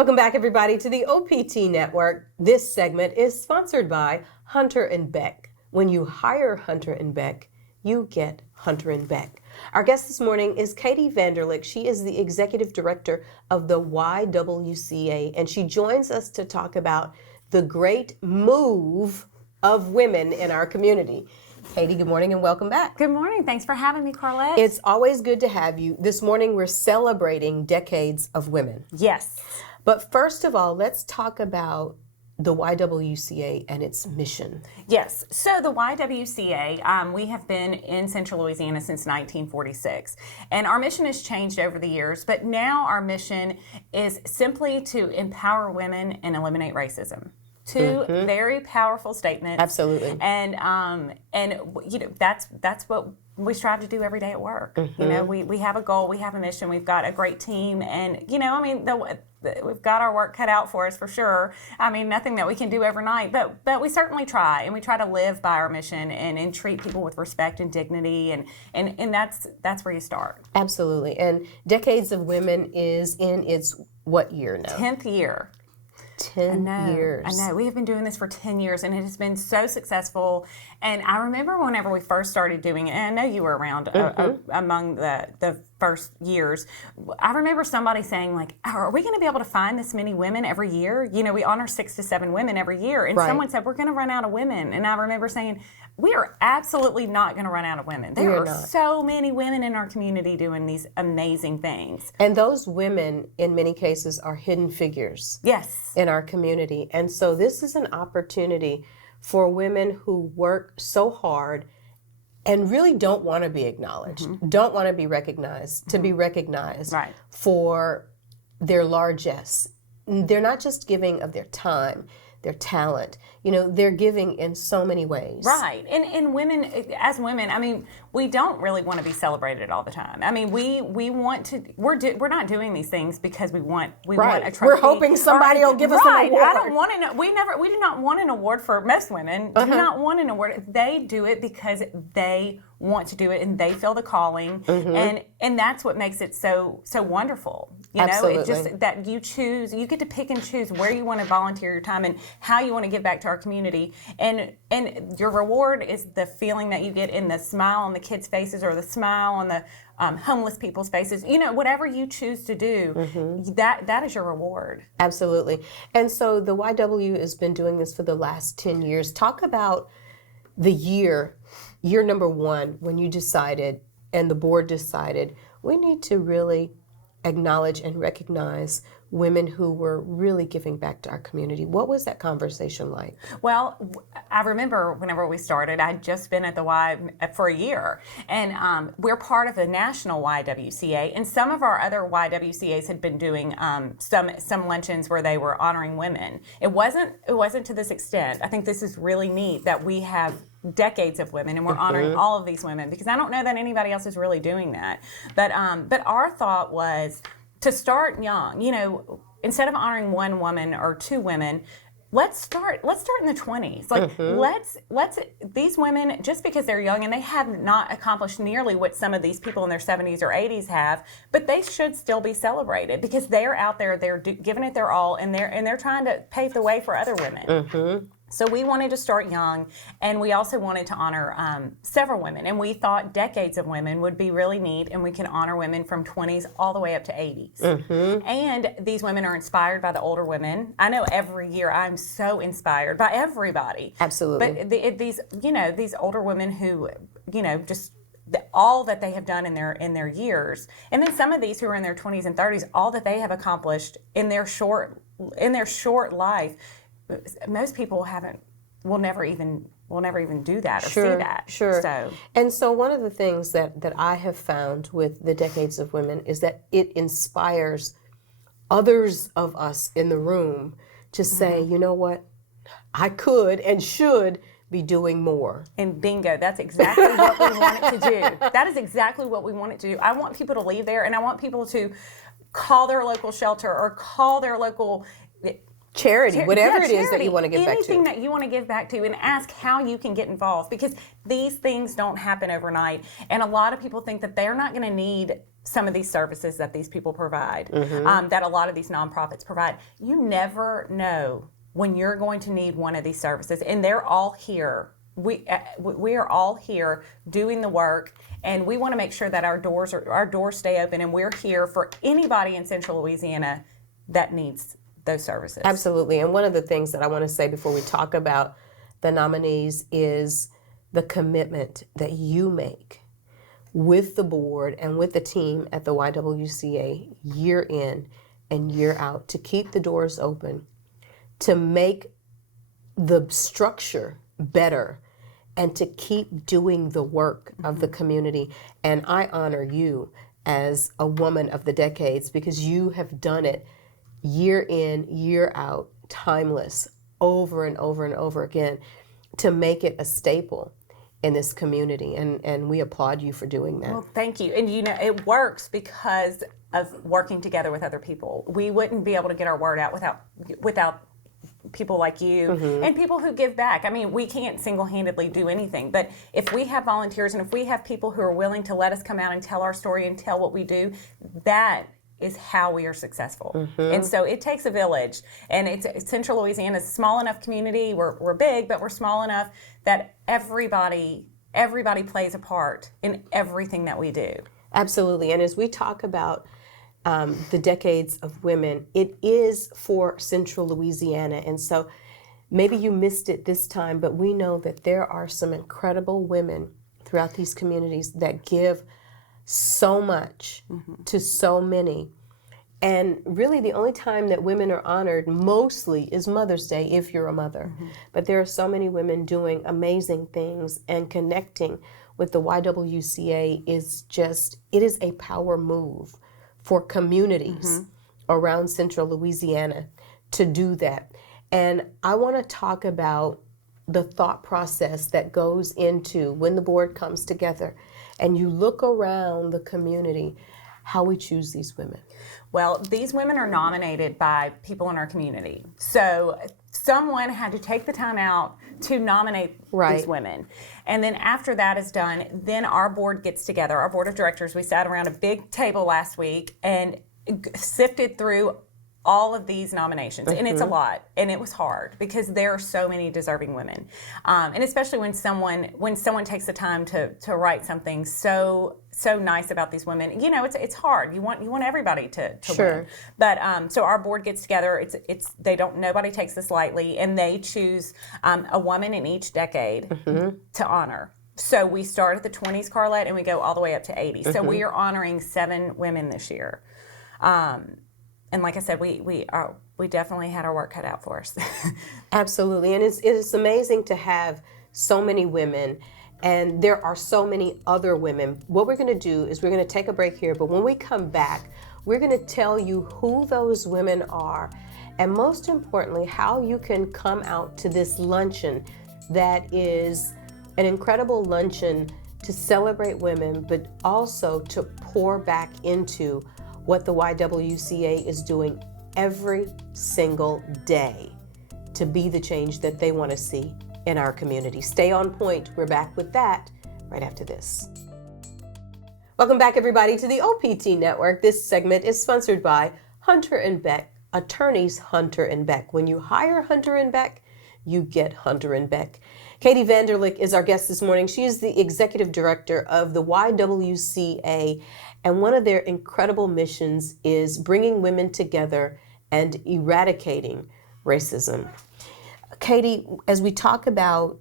Welcome back, everybody, to the OPT Network. This segment is sponsored by Hunter and Beck. When you hire Hunter and Beck, you get Hunter and Beck. Our guest this morning is Katie Vanderlick. She is the Executive Director of the YWCA, and she joins us to talk about the great move of women in our community. Katie, good morning and welcome back. Good morning. Thanks for having me, Carlette. It's always good to have you. This morning we're celebrating decades of women. Yes. But first of all, let's talk about the YWCA and its mission. Yes. So the YWCA, we have been in Central Louisiana since 1946. And our mission has changed over the years, but now our mission is simply to empower women and eliminate racism. Two very powerful statements. Absolutely. And you know, that's what we strive to do every day at work. You know, we have a goal, we have a mission, we've got a great team, and you know, I mean, we've got our work cut out for us for sure. I mean, nothing that we can do overnight, but we certainly try, and we try to live by our mission and treat people with respect and dignity, and that's where you start. Absolutely. And Decades of Women is in its what year now? 10th year. 10 years. I know. We have been doing this for 10 years, and it has been so successful. And I remember whenever we first started doing it, and I know you were around among the first years, I remember somebody saying, like, are we going to be able to find this many women every year? You know, we honor 6 to 7 women every year. And someone said, we're going to run out of women. And I remember saying, we are absolutely not going to run out of women. There are so many women in our community doing these amazing things. And those women, in many cases, are hidden figures. Yes. In our community. And so this is an opportunity for women who work so hard and really don't want to be acknowledged, don't want to be recognized, to be recognized for their largesse. They're not just giving of their time, their talent, you know, they're giving in so many ways. Right. And women, as women, I mean, we don't really want to be celebrated all the time. I mean, we want to, we're not doing these things because we want a trophy. We're hoping somebody will give us an award. I don't want to, we do not want an award for most women. Do not want an award. They do it because they want to do it and they feel the calling, and that's what makes it so wonderful. You know, it just that you get to pick and choose where you want to volunteer your time and how you want to give back to our community, and your reward is the feeling that you get in the smile on the kids' faces or the smile on the homeless people's faces. You know, whatever you choose to do, that is your reward. Absolutely. And so the YW has been doing this for the last 10 years. Talk about the year number 1, when you decided and the board decided we need to really acknowledge and recognize women who were really giving back to our community. What was that conversation like? Well, I remember whenever we started, I'd just been at the Y for a year, and we're part of the national YWCA, and some of our other YWCAs had been doing some luncheons where they were honoring women. It wasn't to this extent. I think this is really neat that we have decades of women and we're honoring all of these women, because I don't know that anybody else is really doing that. But our thought was to start young. You know, instead of honoring 1 woman or 2 women, let's start in the 20s. Like let's these women, just because they're young and they have not accomplished nearly what some of these people in their 70s or 80s have, but they should still be celebrated because they're out there, they're giving it their all, and they're trying to pave the way for other women. So we wanted to start young, and we also wanted to honor several women. And we thought decades of women would be really neat, and we can honor women from 20s all the way up to 80s. And these women are inspired by the older women. I know every year I'm so inspired by everybody. Absolutely. But these older women who, you know, just all that they have done in their years, and then some of these who are in their 20s and 30s, all that they have accomplished in their short life. Most people will never even do that or see that. And so one of the things that I have found with the Decades of Women is that it inspires others of us in the room to say, you know what, I could and should be doing more. And bingo, that's exactly what we want it to do. That is exactly what we want it to do. I want people to leave there, and I want people to call their local shelter or call their local charity, whatever it is that you want to give back to. Anything that you want to give back to, and ask how you can get involved, because these things don't happen overnight. And a lot of people think that they're not going to need some of these services that these people provide, that a lot of these nonprofits provide. You never know when you're going to need one of these services, and they're all here. We are all here doing the work, and we want to make sure that our doors stay open, and we're here for anybody in Central Louisiana that needs those services. Absolutely. And one of the things that I want to say before we talk about the nominees is the commitment that you make with the board and with the team at the YWCA year in and year out to keep the doors open, to make the structure better, and to keep doing the work of the community. And I honor you as a woman of the decades because you have done it year in, year out, timeless, over and over and over again, to make it a staple in this community, and we applaud you for doing that. Well, thank you. And it works because of working together with other people. We wouldn't be able to get our word out without people like you and people who give back. I mean, we can't single-handedly do anything, but if we have volunteers and if we have people who are willing to let us come out and tell our story and tell what we do, that is how we are successful. And so it takes a village. And Central Louisiana is a small enough community. We're big, but we're small enough that everybody plays a part in everything that we do. Absolutely. And as we talk about the decades of women, it is for Central Louisiana. And so maybe you missed it this time, but we know that there are some incredible women throughout these communities that give so much to so many. And really the only time that women are honored mostly is Mother's Day if you're a mother. But there are so many women doing amazing things, and connecting with the YWCA it is a power move for communities around Central Louisiana to do that. And I want to talk about the thought process that goes into when the board comes together and you look around the community, how we choose these women. Well, these women are nominated by people in our community. So someone had to take the time out to nominate these women. And then after that is done, then our board gets together, our board of directors. We sat around a big table last week and sifted through all of these nominations, and it's a lot, and it was hard because there are so many deserving women, and especially when someone takes the time to write something so nice about these women. It's hard. You want everybody to win. But so our board gets together. Nobody takes this lightly, and they choose a woman in each decade to honor. So we start at the 20s, Carlette, and we go all the way up to 80. So we are honoring 7 women this year. And like I said, we definitely had our work cut out for us. Absolutely. And it's amazing to have so many women, and there are so many other women. What we're going to do is we're going to take a break here, but when we come back, we're going to tell you who those women are, and most importantly, how you can come out to this luncheon that is an incredible luncheon to celebrate women, but also to pour back into what the YWCA is doing every single day to be the change that they want to see in our community. Stay on point. We're back with that right after this. Welcome back, everybody, to the OPT Network. This segment is sponsored by Hunter & Beck, attorneys Hunter & Beck. When you hire Hunter & Beck, you get Hunter & Beck. Katie Vanderlick is our guest this morning. She is the executive director of the YWCA, and one of their incredible missions is bringing women together and eradicating racism. Katie, as we talk about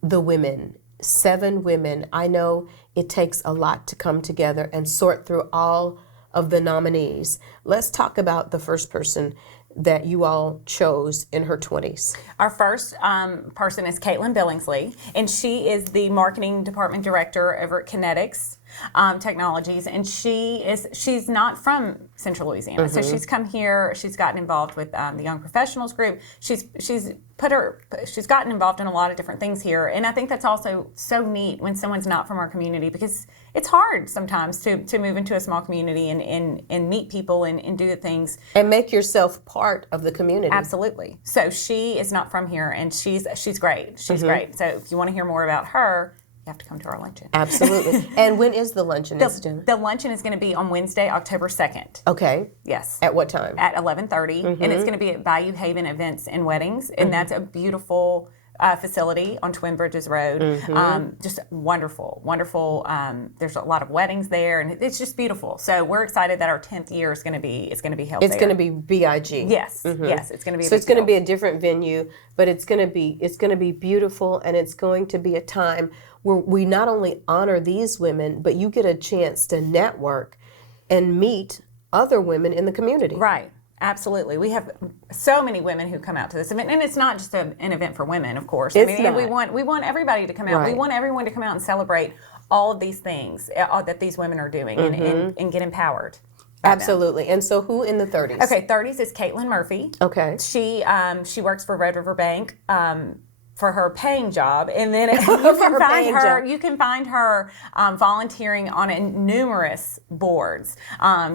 the women, 7 women, I know it takes a lot to come together and sort through all of the nominees. Let's talk about the first person that you all chose in her 20s. Our first person is Caitlin Billingsley, and she is the marketing department director over at Kinetics Technologies, and she's not from Central Louisiana, so she's come here. She's gotten involved with the Young Professionals Group. She's gotten involved in a lot of different things here, and I think that's also so neat when someone's not from our community, because it's hard sometimes to move into a small community and meet people and do the things and make yourself part of the community. Absolutely. So she is not from here, and she's great. She's great. So if you want to hear more about her, have to come to our luncheon. Absolutely. And when is the luncheon? The luncheon is going to be on Wednesday, October 2nd. Okay. Yes. At what time? At 11:30, and it's going to be at Bayou Haven Events and Weddings, and that's a beautiful facility on Twin Bridges Road. Just wonderful, wonderful. There's a lot of weddings there, and it's just beautiful. So we're excited that our 10th year is going to be held. It's going to be BIG. Yes, yes, it's going to be. So it's going to be a different venue, but it's going to be beautiful, and it's going to be a time where we not only honor these women, but you get a chance to network and meet other women in the community. Right. Absolutely. We have so many women who come out to this event, and it's not just an event for women, of course. Not. We want everybody to come out. Right. We want everyone to come out and celebrate all of these things that these women are doing and get empowered. Absolutely. And so who in the 30s? Okay, 30s is Caitlin Murphy. Okay. She works for Red River Bank. For her paying job, and then you can find her volunteering on numerous boards.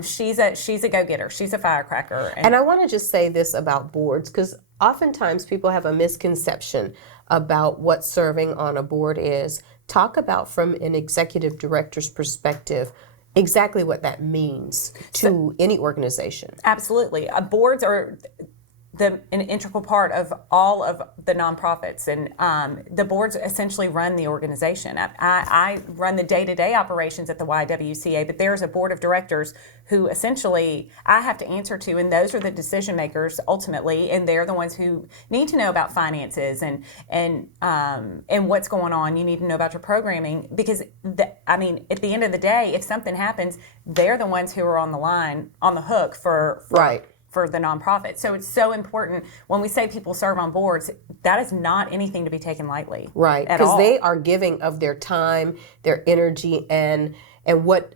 She's a go-getter. She's a firecracker. And I want to just say this about boards, because oftentimes people have a misconception about what serving on a board is. Talk about, from an executive director's perspective, exactly what that means to any organization. Absolutely. Boards are an integral part of all of the nonprofits, and the boards essentially run the organization. I run the day-to-day operations at the YWCA, but there's a board of directors who essentially I have to answer to, and those are the decision makers ultimately, and they're the ones who need to know about finances and what's going on. You need to know about your programming, because at the end of the day, if something happens, they're the ones who are on the hook for right. for the nonprofit. So it's so important when we say people serve on boards, that is not anything to be taken lightly. Right, because they are giving of their time, their energy, and what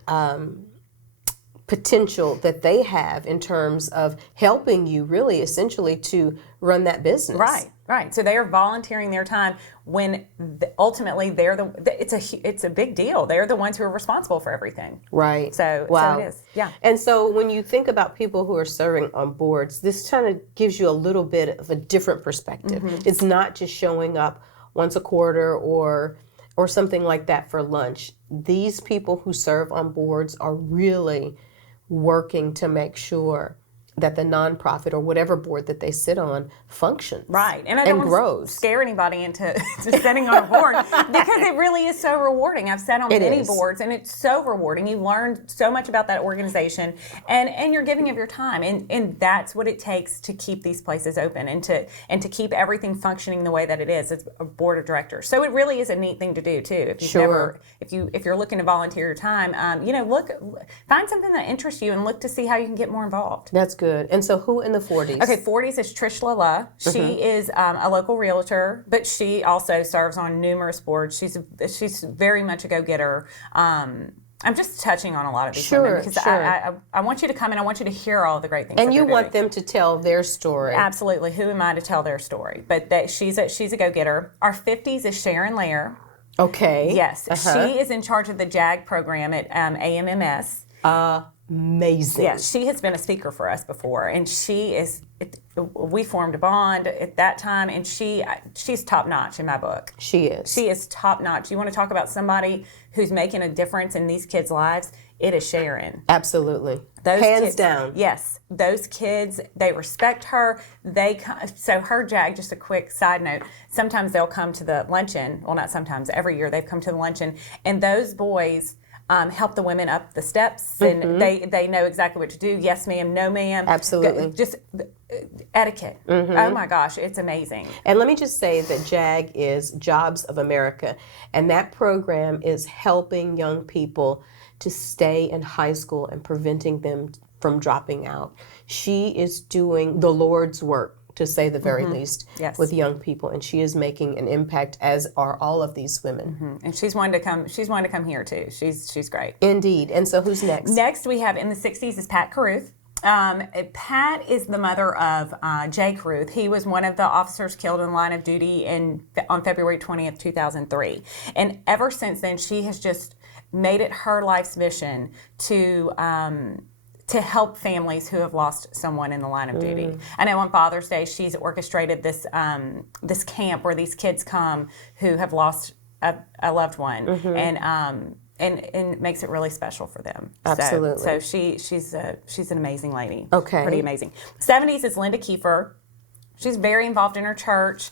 potential that they have in terms of helping you really essentially to run that business. Right. So they are volunteering their time when ultimately it's a big deal. They're the ones who are responsible for everything. Right. So it is. Yeah. And so when you think about people who are serving on boards, this kind of gives you a little bit of a different perspective. It's not just showing up once a quarter or something like that for lunch. These people who serve on boards are really working to make sure that the nonprofit or whatever board that they sit on functions. Right. And I don't want to scare anybody into sitting on a board, because it really is so rewarding. I've sat on many boards, and it's so rewarding. You learn so much about that organization, and you're giving of your time, and that's what it takes to keep these places open and to keep everything functioning the way that it is. It's a board of directors. So it really is a neat thing to do too. If you're looking to volunteer your time, find something that interests you and look to see how you can get more involved. That's good. And so who in the 40s? Okay, 40s is Trish Lala. She is a local realtor, but she also serves on numerous boards. She's very much a go-getter. I'm just touching on a lot of these women because I want you to come and I want you to hear all the great things. And you want them to tell their story. Absolutely. Who am I to tell their story? But she's a go-getter. Our 50s is Sharon Lair. Okay. Yes. She is in charge of the JAG program at AMMS. Amazing. Yeah, she has been a speaker for us before, and we formed a bond at that time, and she's top notch in my book. She is. She is top notch. You want to talk about somebody who's making a difference in these kids' lives? It is Sharon. Absolutely. Hands down. Yes. Those kids, they respect her. So her JAG, just a quick side note, sometimes they'll come to the luncheon. Well, not sometimes. Every year they've come to the luncheon, and those boys help the women up the steps, and they know exactly what to do. Yes, ma'am. No, ma'am. Absolutely. Just etiquette. Oh my gosh, it's amazing. And let me just say that JAG is Jobs of America, and that program is helping young people to stay in high school and preventing them from dropping out. She is doing the Lord's work, to say the very least, with young people, and she is making an impact, as are all of these women. And she's one to come. She's one to come here too. She's great. Indeed. And so who's next? Next we have in the 60s is Pat Caruth. Pat is the mother of Jay Caruth. He was one of the officers killed in the line of duty on February 20th, 2003. And ever since then, she has just made it her life's mission to help families who have lost someone in the line of duty. I know on Father's Day, she's orchestrated this camp where these kids come who have lost a loved one, and it makes it really special for them. Absolutely. So she's an amazing lady. Okay. Pretty amazing. 70s is Linda Kiefer. She's very involved in her church.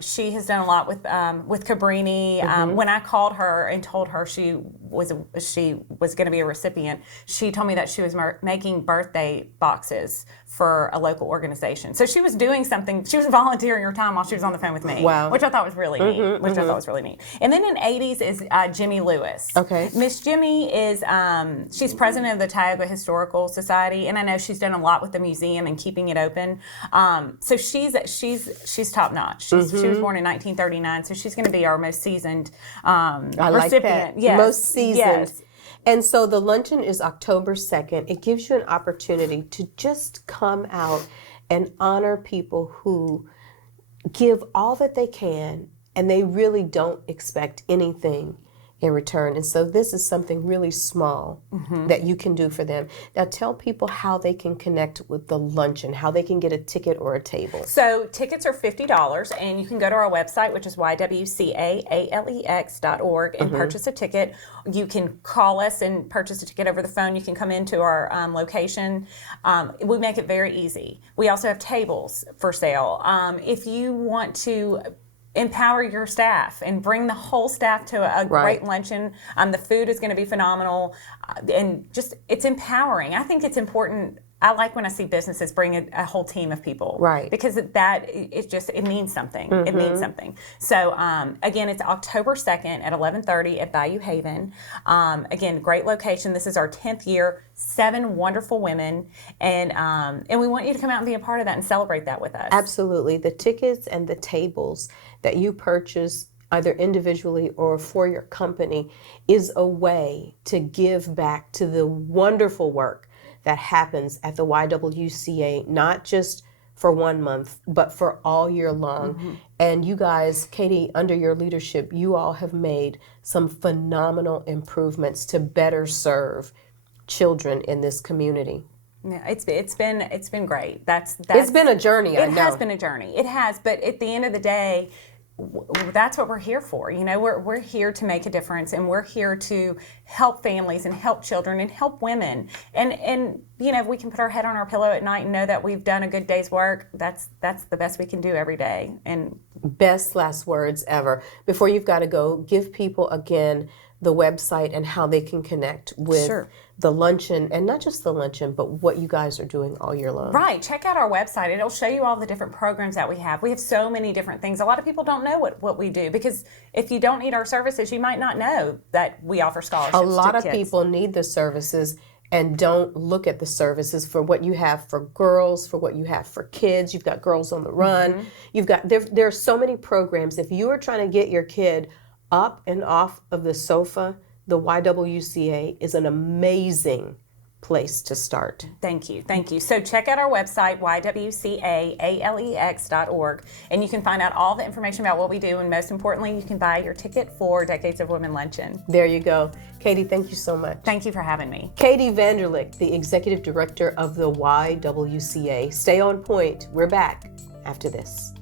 She has done a lot with Cabrini. When I called her and told her she was going to be a recipient, she told me that she was making birthday boxes for a local organization. So she was doing something. She was volunteering her time while she was on the phone with me. Wow. Which I thought was really neat. And then in 80s is Jimmy Lewis. Okay. Miss Jimmy is she's president of the Tioga Historical Society, and I know she's done a lot with the museum and keeping it open. So she's top notch. She was born in 1939, so she's going to be our most seasoned recipient. Like that. Yes. Most seasoned. Yes. And so the luncheon is October 2nd. It gives you an opportunity to just come out and honor people who give all that they can, and they really don't expect anything in return. And so this is something really small that you can do for them. Now tell people how they can connect with the luncheon, how they can get a ticket or a table. So tickets are $50, and you can go to our website, which is YWCA.org, and purchase a ticket. You can call us and purchase a ticket over the phone. You can come into our location. We make it very easy. We also have tables for sale. If you want to empower your staff and bring the whole staff to a great luncheon. The food is going to be phenomenal, and just it's empowering. I think it's important. I like when I see businesses bring a whole team of people, right? Because it means something. It means something. So again, it's October 2nd at 11:30 at Bayou Haven. Again, great location. This is our 10th year. 7 wonderful women, and we want you to come out and be a part of that and celebrate that with us. Absolutely. The tickets and the tables that you purchase either individually or for your company is a way to give back to the wonderful work that happens at the YWCA, not just for 1 month, but for all year long. And you guys, Katie, under your leadership, you all have made some phenomenal improvements to better serve children in this community. Yeah, it's been great. It's been a journey. I know. It has been a journey. It has, but at the end of the day, that's what we're here for. You know, we're here to make a difference, and we're here to help families and help children and help women. And you know, if we can put our head on our pillow at night and know that we've done a good day's work, that's the best we can do every day. And best last words ever. Before you've got to go, give people again the website and how they can connect with the luncheon, and not just the luncheon, but what you guys are doing all year long. Right. Check out our website. It'll show you all the different programs that we have. We have so many different things. A lot of people don't know what we do, because if you don't need our services, you might not know that we offer scholarships to kids. A lot of people need the services and don't look at the services for what you have for girls, for what you have for kids. You've got Girls on the Run. You've got there are so many programs. If you are trying to get your kid up and off of the sofa, the YWCA is an amazing place to start. Thank you. So check out our website, YWCAALEX.org, and you can find out all the information about what we do, and most importantly, you can buy your ticket for Decades of Women Luncheon. There you go. Katie, thank you so much. Thank you for having me. Katie Vanderlick, the Executive Director of the YWCA. Stay on point. We're back after this.